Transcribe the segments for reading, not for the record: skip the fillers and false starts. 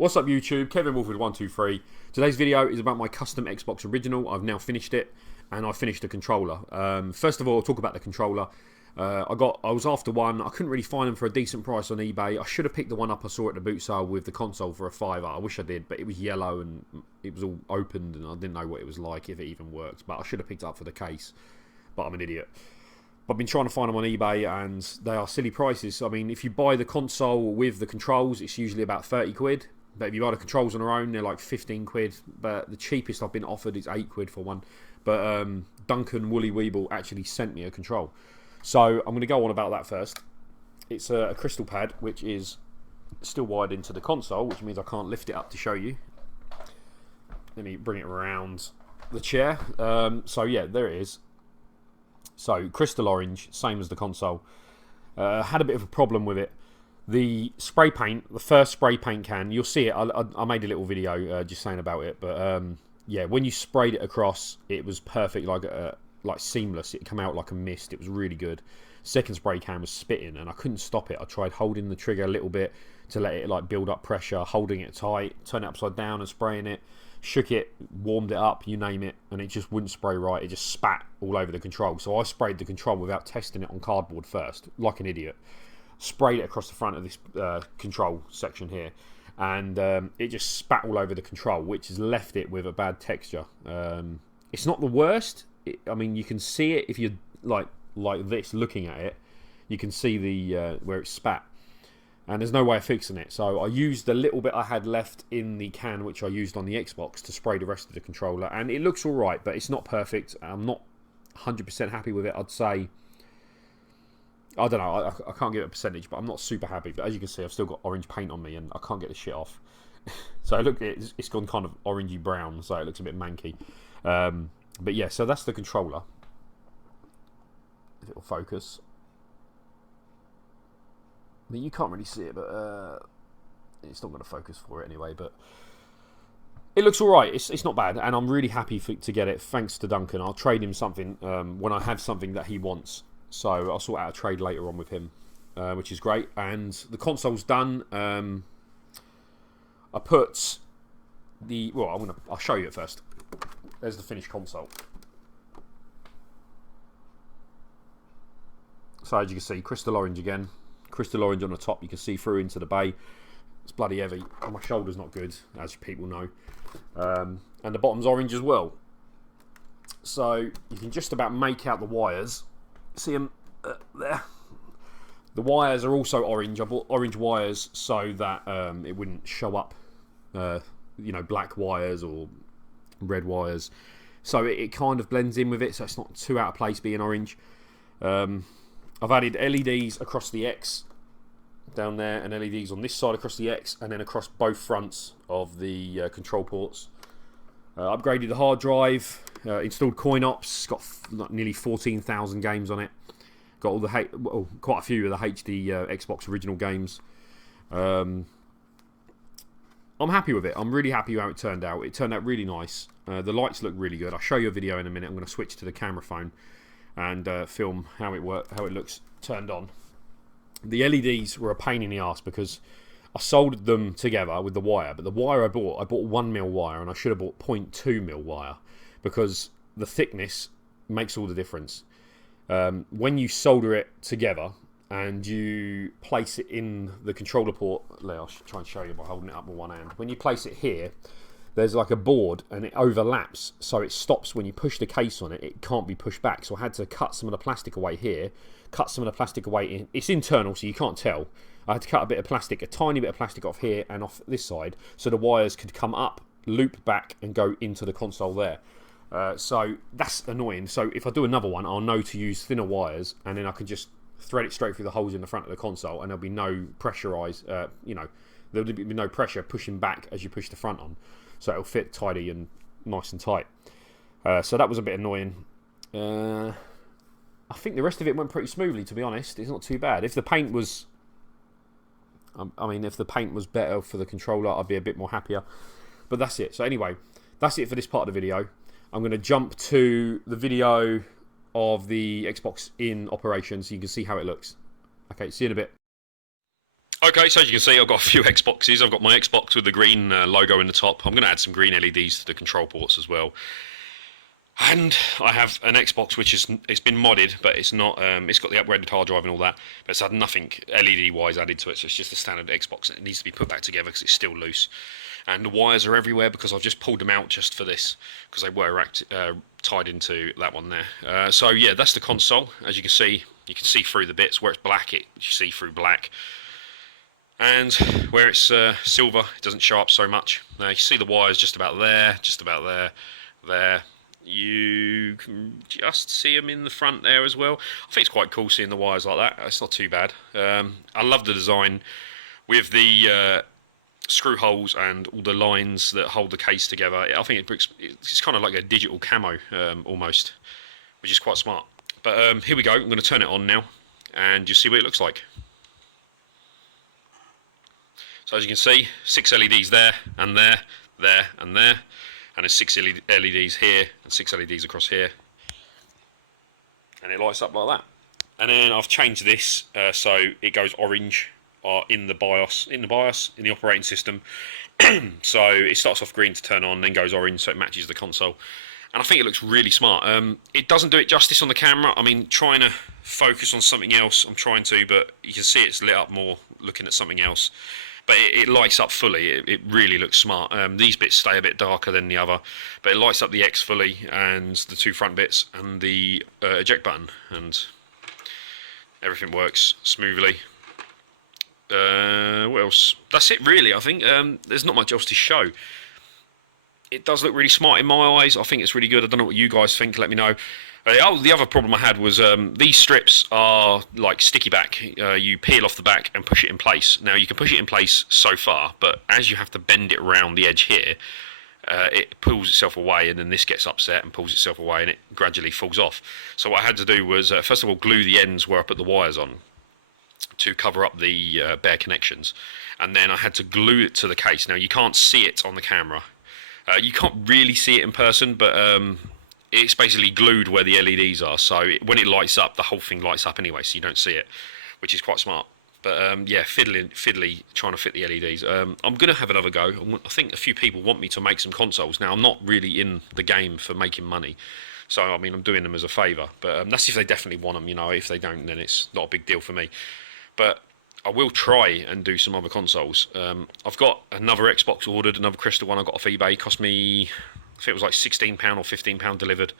What's up YouTube, Kevin Wolford123. Today's video is about my custom Xbox original. I've now finished it and I finished the controller. First of all, I'll talk about the controller. I was after one. I couldn't really find them for a decent price on eBay. I should have picked the one up I saw at the boot sale with the console for a £5. I wish I did, but it was yellow and it was all opened and I didn't know what it was like, if it even worked. But I should have picked it up for the case, but I'm an idiot. I've been trying to find them on eBay and they are silly prices. I mean, if you buy the console with the controls, it's usually about 30 quid. But if you buy the controls on their own, they're like 15 quid. But the cheapest I've been offered is 8 quid for one. But Duncan Woolly Weeble actually sent me a control. So I'm going to go on about that first. It's a crystal pad, which is still wired into the console, which means I can't lift it up to show you. Let me bring it around the chair. So yeah, there it is. So crystal orange, same as the console. Had a bit of a problem with it. The spray paint, the first spray paint can, you'll see it. I made a little video just saying about it, but yeah, when you sprayed it across, it was perfect, like seamless. It came out like a mist. It was really good. Second spray can was spitting, and I couldn't stop it. I tried holding the trigger a little bit to let it like build up pressure, holding it tight, turn it upside down and spraying it. Shook it, warmed it up, you name it, and it just wouldn't spray right. It just spat all over the control. So I sprayed the control without testing it on cardboard first, like an idiot. Sprayed it across the front of this control section here, and it just spat all over the control, which has left it with a bad texture. It's not the worst. I mean, you can see it if you're like this looking at it. You can see the where it spat, and there's no way of fixing it. So I used the little bit I had left in the can, which I used on the Xbox, to spray the rest of the controller, and it looks all right, but it's not perfect. I'm not 100% happy with it. I'd say, I don't know, I can't give it a percentage, but I'm not super happy. But as you can see, I've still got orange paint on me and I can't get the shit off. So look, it's gone kind of orangey brown, so it looks a bit manky. But yeah, so that's the controller. If it'll focus. I mean, you can't really see it, but it's not going to focus for it anyway. But it looks alright. It's not bad, and I'm really happy to get it. Thanks to Duncan. I'll trade him something when I have something that he wants. So I'll sort out a trade later on with him, which is great. And the console's done. I put the... Well, I'll show you it first. There's the finished console. So as you can see, crystal orange again. Crystal orange on the top. You can see through into the bay. It's bloody heavy. My shoulder's not good, as people know. And the bottom's orange as well. So you can just about make out the wires. See them there. The wires are also orange. I bought orange wires so that it wouldn't show up, you know, black wires or red wires. So it kind of blends in with it, so it's not too out of place being orange. I've added LEDs across the X down there, and LEDs on this side across the X, and then across both fronts of the control ports. Upgraded the hard drive, installed CoinOps, got nearly 14,000 games on it. Got all the quite a few of the HD Xbox original games. I'm happy with it. I'm really happy how it turned out. It turned out really nice. The lights look really good. I'll show you a video in a minute. I'm going to switch to the camera phone and film how it looks turned on. The LEDs were a pain in the ass because I soldered them together with the wire, but the wire I bought 1mm wire, and I should have bought 0.2mm wire because the thickness makes all the difference. When you solder it together and you place it in the controller port, I'll try and show you by holding it up with one hand. When you place it here, there's like a board and it overlaps, so it stops when you push the case on it. It can't be pushed back, so I had to cut some of the plastic away here, cut some of the plastic away. It's internal, so you can't tell. I had to cut a tiny bit of plastic off here and off this side, so the wires could come up, loop back, and go into the console there. So that's annoying. So if I do another one, I'll know to use thinner wires, and then I can just thread it straight through the holes in the front of the console, and there'll be no pressurized, you know, there'll be no pressure pushing back as you push the front on. So it'll fit tidy and nice and tight. So that was a bit annoying. I think the rest of it went pretty smoothly, to be honest. It's not too bad. If the paint was... if the paint was better for the controller, I'd be a bit more happier. But that's it. So anyway, that's it for this part of the video. I'm going to jump to the video of the Xbox in operation so you can see how it looks. Okay, see you in a bit. Okay, so as you can see, I've got a few Xboxes. I've got my Xbox with the green logo in the top. I'm going to add some green LEDs to the control ports as well. And I have an Xbox which it's been modded, but it's not. It's got the upgraded hard drive and all that, but it's had nothing LED wise added to it. So it's just a standard Xbox. It needs to be put back together because it's still loose, and the wires are everywhere because I've just pulled them out just for this because they were tied into that one there. So yeah, that's the console. As you can see through the bits where it's black. You see through black. And where it's silver, it doesn't show up so much. Now you can see the wires just about there, there. You can just see them in the front there as well. I think it's quite cool seeing the wires like that. It's not too bad. I love the design with the screw holes and all the lines that hold the case together. I think it's kind of like a digital camo almost, which is quite smart. But here we go. I'm going to turn it on now, and you see what it looks like. So as you can see, 6 LEDs there, and there, and there. And there's 6 LEDs here, and 6 LEDs across here. And it lights up like that. And then I've changed this, so it goes orange in the BIOS, in the operating system. So it starts off green to turn on, then goes orange, so it matches the console. And I think it looks really smart. It doesn't do it justice on the camera. I mean, trying to focus on something else, I'm trying to, but you can see it's lit up more looking at something else. But it lights up fully. It really looks smart. These bits stay a bit darker than the other, but it lights up the X fully, and the 2 front bits, and the eject button, and everything works smoothly. What else? That's it really, I think. There's not much else to show. It does look really smart in my eyes. I think it's really good. I don't know what you guys think. Let me know. The other problem I had was these strips are like sticky back. You peel off the back and push it in place. Now you can push it in place so far, but as you have to bend it around the edge here, it pulls itself away, and then this gets upset and pulls itself away, and it gradually falls off. So what I had to do was first of all glue the ends where I put the wires on to cover up the bare connections, and then I had to glue it to the case. Now you can't see it on the camera. You can't really see it in person, but it's basically glued where the LEDs are, so when it lights up, the whole thing lights up anyway, so you don't see it, which is quite smart. But yeah, fiddly trying to fit the LEDs. I'm going to have another go. I think a few people want me to make some consoles. Now, I'm not really in the game for making money, so I mean, I'm doing them as a favour. But that's if they definitely want them, you know. If they don't, then it's not a big deal for me. But I will try and do some other consoles. I've got another Xbox ordered, another crystal one I got off eBay. Cost me, I think it was like £16 or £15 delivered.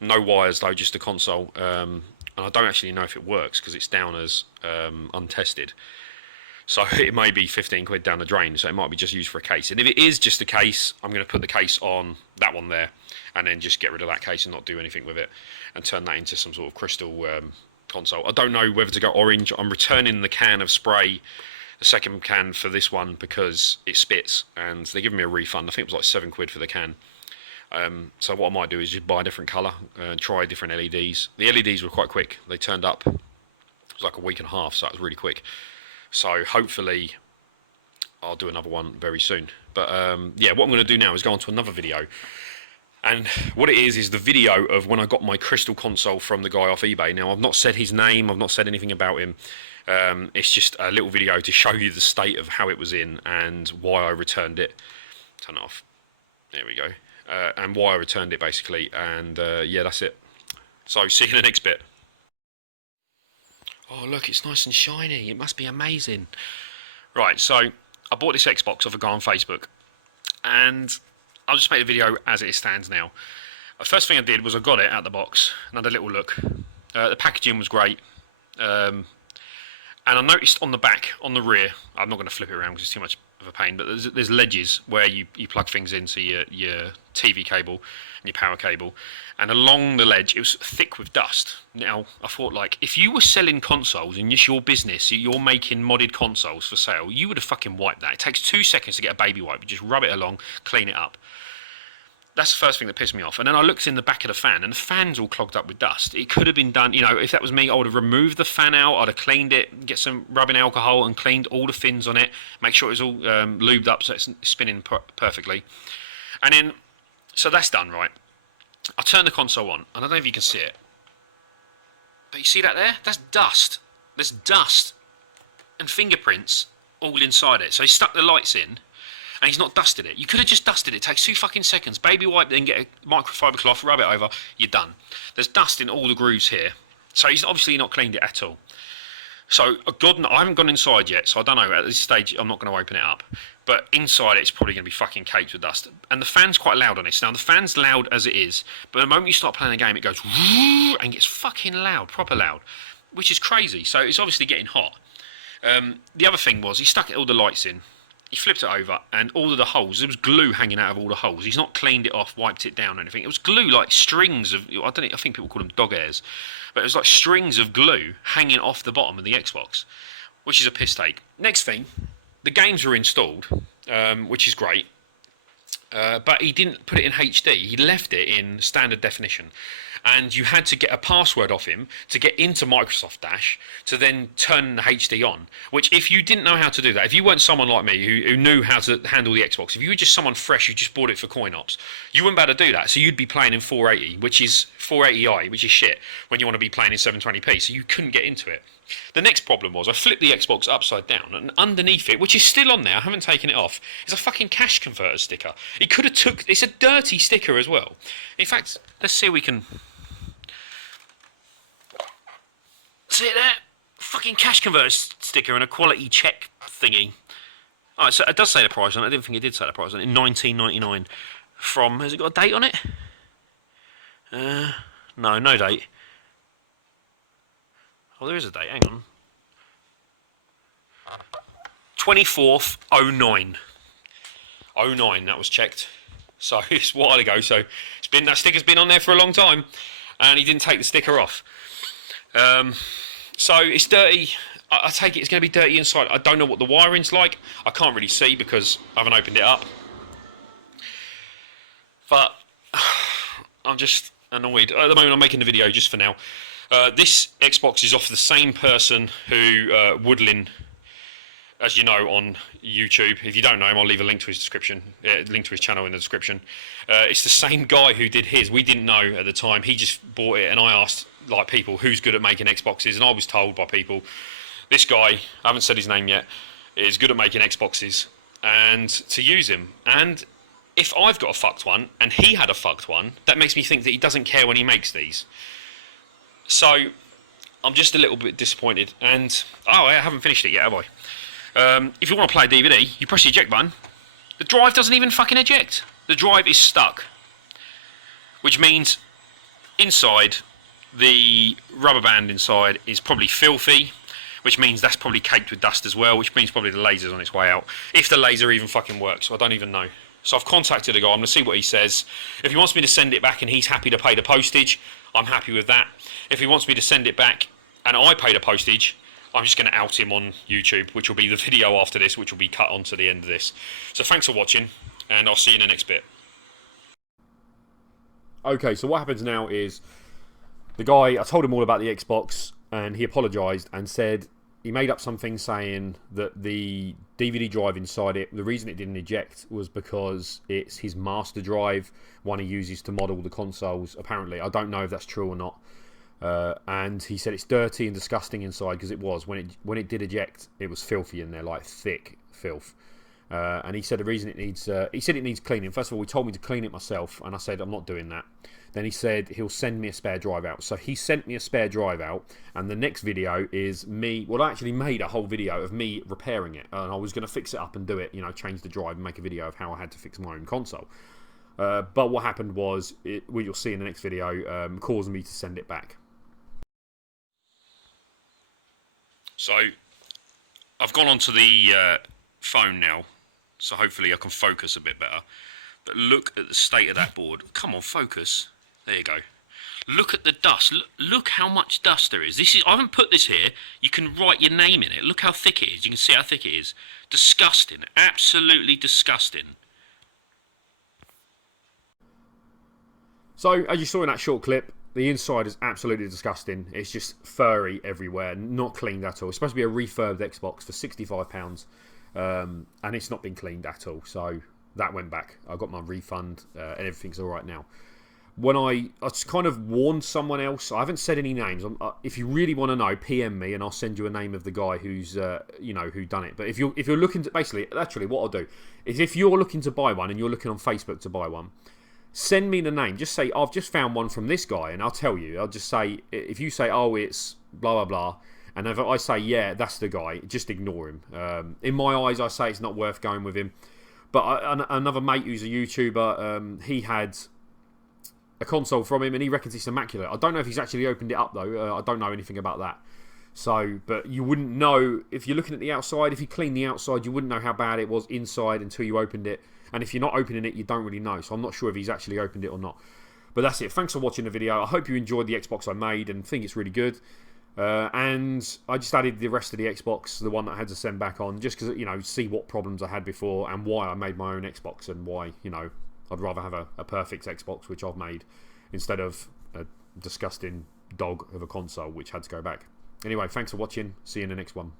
No wires though, just the console. And I don't actually know if it works because it's down as untested. So it may be 15 quid down the drain. So it might be just used for a case. And if it is just a case, I'm going to put the case on that one there, and then just get rid of that case and not do anything with it, and turn that into some sort of crystal console. I don't know whether to go orange. I'm returning the can of spray, the second can for this one, because it spits, and they're giving me a refund. I think it was like 7 quid for the can. So what I might do is just buy a different colour and try different LEDs. The LEDs were quite quick. They turned up, it was like a week and a half, so it was really quick. So hopefully I'll do another one very soon. But yeah, what I'm going to do now is go on to another video. And what it is the video of when I got my crystal console from the guy off eBay. Now, I've not said his name, I've not said anything about him. It's just a little video to show you the state of how it was in and why I returned it. Turn it off. There we go. And why I returned it, basically. And yeah, that's it. So, see you in the next bit. Oh, look, it's nice and shiny. It must be amazing. Right, so I bought this Xbox off a guy on Facebook. And I'll just make the video as it stands now. The first thing I did was I got it out of the box and had a little look. The packaging was great. And I noticed on the back, on the rear, I'm not going to flip it around because it's too much of a pain, but there's ledges where you plug things into your TV cable and your power cable. And along the ledge, it was thick with dust. Now, I thought, like, if you were selling consoles and it's your business, you're making modded consoles for sale, you would have fucking wiped that. It takes 2 seconds to get a baby wipe. You just rub it along, clean it up. That's the first thing that pissed me off. And then I looked in the back of the fan, and the fan's all cloged up with dust. It could have been done, you know, if that was me, I would have removed the fan out, I'd have cleaned it, get some rubbing alcohol and cleaned all the fins on it, make sure it's all lubed up so it's spinning perfectly. And then, so that's done, right? I turn the console on, and I don't know if you can see it, but you see that there? That's dust. There's dust and fingerprints all inside it. So he stuck the lights in, and he's not dusted it. You could have just dusted it. It takes 2 fucking seconds. Baby wipe, then get a microfiber cloth, rub it over. You're done. There's dust in all the grooves here. So he's obviously not cleaned it at all. So, God, I haven't gone inside yet, so I don't know. At this stage, I'm not going to open it up. But inside, it's probably going to be fucking caked with dust. And the fan's quite loud on this. Now, the fan's loud as it is, but the moment you start playing the game, it goes and gets fucking loud, proper loud, which is crazy. So it's obviously getting hot. The other thing was, he stuck all the lights in. He flipped it over, and all of the holes, there was glue hanging out of all the holes. He's not cleaned it off, wiped it down or anything. It was glue, like strings of, I don't know, I think people call them dog hairs. But it was like strings of glue hanging off the bottom of the Xbox, which is a piss take. Next thing, the games were installed, which is great. But he didn't put it in HD. He left it in standard definition. And you had to get a password off him to get into Microsoft Dash to then turn the HD on. Which, if you didn't know how to do that, if you weren't someone like me who knew how to handle the Xbox, if you were just someone fresh who just bought it for coin ops, you wouldn't be able to do that. So you'd be playing in 480, which is 480i, which is shit when you want to be playing in 720p. So you couldn't get into it. The next problem was I flipped the Xbox upside down, and underneath it, which is still on there, I haven't taken it off, is a fucking cash converter sticker. It could have took. It's a dirty sticker as well. In fact, let's see if we can. See it there? Fucking cash converter sticker and a quality check thingy. Alright, so it does say the price on it. I didn't think it did say the price on it. $19.99 from. Has it got a date on it? No, no date. Oh, there is a date. Hang on. 24th 09. 09, that was checked. So it's a while ago. So that sticker's been on there for a long time, and he didn't take the sticker off. So it's dirty. I take it it's going to be dirty inside. I don't know what the wiring's like. I can't really see because I haven't opened it up. But I'm just annoyed. At the moment, I'm making the video just for now. This Xbox is off the same person who Woodlin, as you know, on YouTube. If you don't know him, I'll leave a link to his description, link to his channel in the description. It's the same guy who did his. We didn't know at the time. He just bought it, and I asked like people who's good at making Xboxes, and I was told by people, this guy, I haven't said his name yet, is good at making Xboxes, and to use him. And if I've got a fucked one and he had a fucked one, that makes me think that he doesn't care when he makes these. So I'm just a little bit disappointed. And I haven't finished it yet, have I? If you want to play a DVD, you press the eject button. The drive doesn't even fucking eject. The drive is stuck, which means inside, the rubber band inside is probably filthy, which means that's probably caked with dust as well, which means probably the laser's on its way out. If the laser even fucking works, so I don't even know. So I've contacted the guy, I'm going to see what he says. If he wants me to send it back and he's happy to pay the postage, I'm happy with that. If he wants me to send it back and I pay the postage, I'm just going to out him on YouTube, which will be the video after this, which will be cut onto the end of this. So thanks for watching, and I'll see you in the next bit. Okay, so what happens now is the guy, I told him all about the Xbox, and he apologised and said he made up something saying that the DVD drive inside it, the reason it didn't eject was because it's his master drive, one he uses to model the consoles, apparently. I don't know if that's true or not. And he said it's dirty and disgusting inside, because it was. When it did eject, it was filthy in there, like thick filth. And he said the reason it needs, he said it needs cleaning. First of all, he told me to clean it myself, and I said I'm not doing that. Then he said he'll send me a spare drive out. So he sent me a spare drive out, and the next video is me. Well, I actually made a whole video of me repairing it, and I was going to fix it up and do it, you know, change the drive and make a video of how I had to fix my own console. But what happened was, what you'll see in the next video, caused me to send it back. So I've gone onto the phone now, so hopefully I can focus a bit better. But look at the state of that board. Come on, focus. There you go. Look at the dust. Look how much dust there is. I haven't put this here. You can write your name in it. Look how thick it is. You can see how thick it is. Disgusting. Absolutely disgusting. So, as you saw in that short clip, the inside is absolutely disgusting. It's just furry everywhere, not cleaned at all. It's supposed to be a refurbed Xbox for £65, and it's not been cleaned at all. So that went back. I got my refund, and everything's all right now. when I just kind of warned someone else. I haven't said any names. If you really want to know, PM me and I'll send you a name of the guy who's who done it. But if you're looking to, basically, actually, what I'll do is, if you're looking to buy one and you're looking on Facebook to buy one, send me the name. Just say, I've just found one from this guy, and I'll tell you. I'll just say, if you say, oh, it's blah blah blah, and if I say, yeah, that's the guy, just ignore him. In my eyes, I say it's not worth going with him. But another mate who's a YouTuber, he had a console from him, and he reckons it's immaculate. I don't know if he's actually opened it up though. I don't know anything about that. So, but you wouldn't know if you're looking at the outside. If you clean the outside, you wouldn't know how bad it was inside until you opened it. And if you're not opening it, you don't really know. So I'm not sure if he's actually opened it or not. But that's it. Thanks for watching the video. I hope you enjoyed the Xbox I made and think it's really good. And I just added the rest of the Xbox, the one that I had to send back on, just because, see what problems I had before and why I made my own Xbox, and why, I'd rather have a perfect Xbox, which I've made, instead of a disgusting dog of a console which had to go back. Anyway, thanks for watching. See you in the next one.